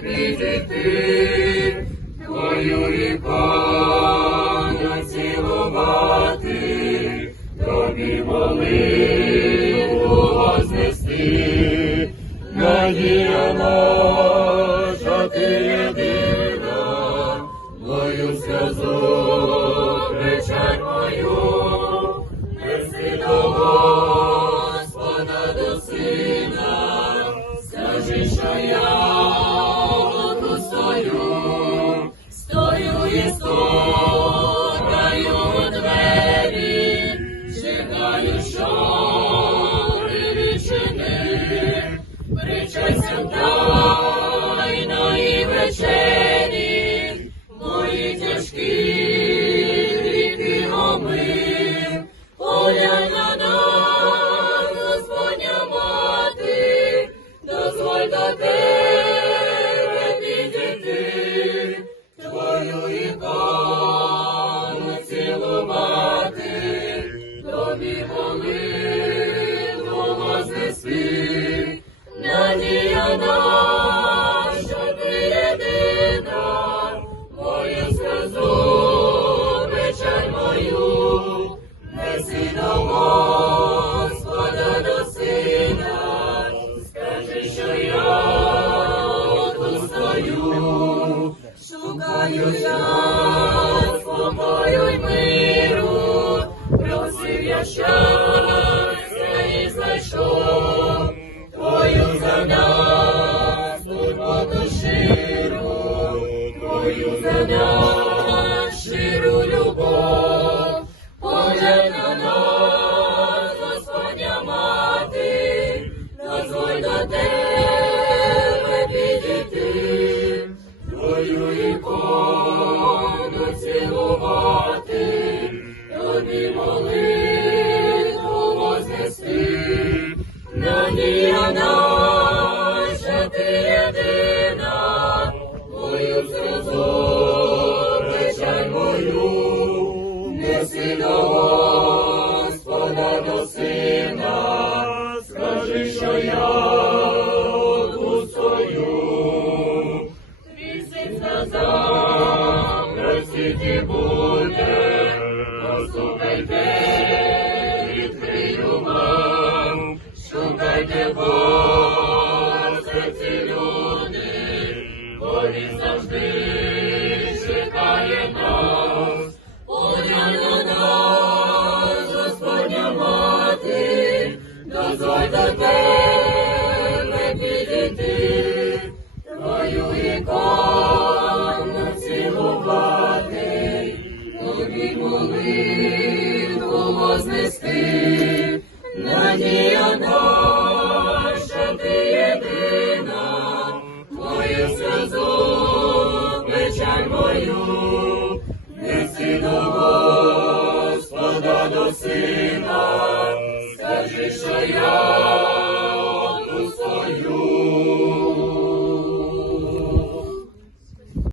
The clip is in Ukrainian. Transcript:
прийти, твою віконю цілувати, тобі молитву вознести. надію. Господня мати, дозволь до тебе. тобі молитву вознесли, надія наша ти єдина, мою сльозу, печаль мою, неси до Господа до сина, скажи, що я тут стою, шукаю я. Твою ікону цілувати, тобі молитву вознести, надія наша, ти єдина, мою сльозу, печаль мою, неси до Господа, до сина, скажи, що я Сказав, буде, послухайте, відкрию вам, шукайте Бога, серці люди, бо він завжди чекає нас. Поглянь нас, Господня мати, дозволь Krishna